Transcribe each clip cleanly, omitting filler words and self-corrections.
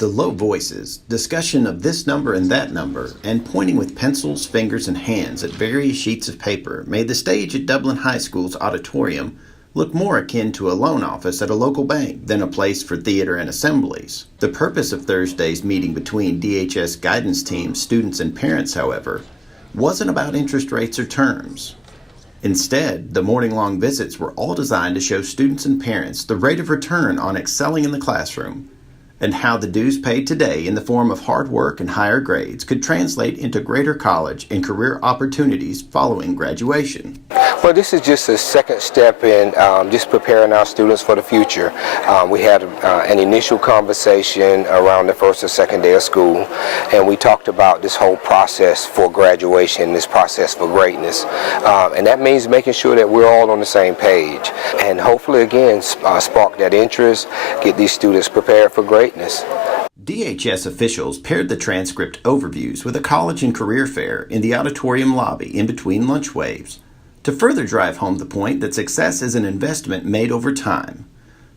The low voices, discussion of this number and that number, and pointing with pencils, fingers, and hands at various sheets of paper made the stage at Dublin High School's auditorium look more akin to a loan office at a local bank than a place for theater and assemblies. The purpose of Thursday's meeting between DHS guidance teams, students, and parents, however, wasn't about interest rates or terms. Instead, the morning-long visits were all designed to show students and parents the rate of return on excelling in the classroom, and how the dues paid today in the form of hard work and higher grades could translate into greater college and career opportunities following graduation. Well, this is just a second step in just preparing our students for the future. We had an initial conversation around the first or second day of school, and we talked about this whole process for graduation, this process for greatness. And that means making sure that we're all on the same page, and hopefully, again, spark that interest, get these students prepared for greatness. DHS officials paired the transcript overviews with a college and career fair in the auditorium lobby in between lunch waves to further drive home the point that success is an investment made over time.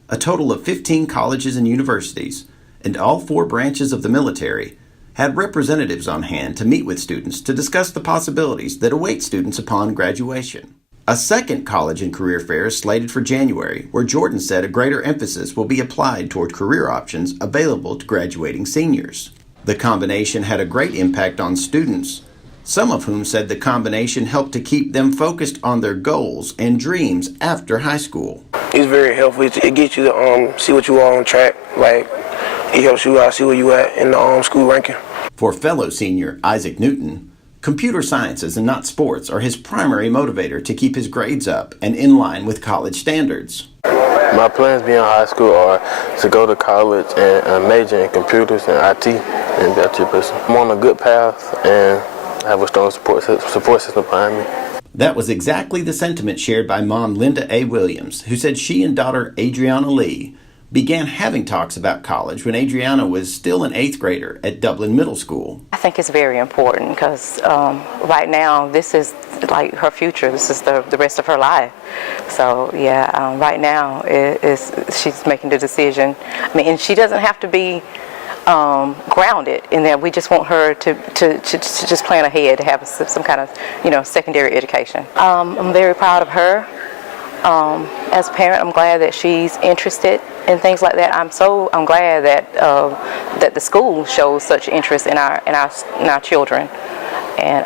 A total of 15 colleges and universities, and all 4 branches of the military, had representatives on hand to meet with students to discuss the possibilities that await students upon graduation. A second college and career fair is slated for January, where Jordan said a greater emphasis will be applied toward career options available to graduating seniors. The combination had a great impact on students, some of whom said the combination helped to keep them focused on their goals and dreams after high school. It's very helpful. It gets you to see what you are on track. Like, it helps you out, see where you at in the school ranking. For fellow senior Isaac Newton, computer sciences and not sports are his primary motivator to keep his grades up and in line with college standards. My plans beyond high school are to go to college and major in computers and IT and be a teacher person. I'm on a good path and have a strong support system behind me. That was exactly the sentiment shared by mom Linda A. Williams, who said she and daughter Adriana Lee began having talks about college when Adriana was still an 8th grader at Dublin Middle School. I think it's very important because right now this is like her future. This is the rest of her life. So yeah, right now she's making the decision. I mean, and she doesn't have to be grounded in that. We just want her to just plan ahead, to have some kind of secondary education. I'm very proud of her. As a parent, I'm glad that she's interested in things like that. I'm glad that the school shows such interest in our children, and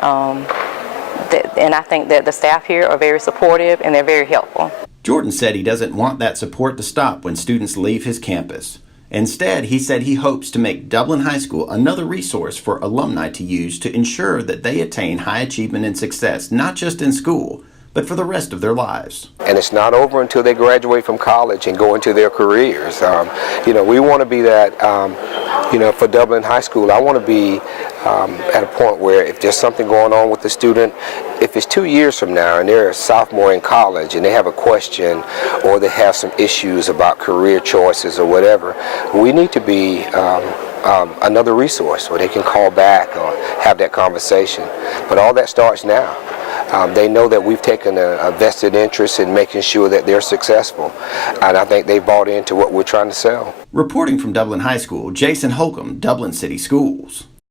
I think that the staff here are very supportive and they're very helpful. Jordan said he doesn't want that support to stop when students leave his campus. Instead, he said he hopes to make Dublin High School another resource for alumni to use to ensure that they attain high achievement and success, not just in school, but for the rest of their lives. And it's not over until they graduate from college and go into their careers. We want to be that, for Dublin High School, I want to be at a point where if there's something going on with the student, if it's 2 years from now and they're a sophomore in college and they have a question or they have some issues about career choices or whatever, we need to be another resource where they can call back or have that conversation. But all that starts now. They know that we've taken a vested interest in making sure that they're successful, and I think they bought into what we're trying to sell. Reporting from Dublin High School, Jason Holcomb, Dublin City Schools.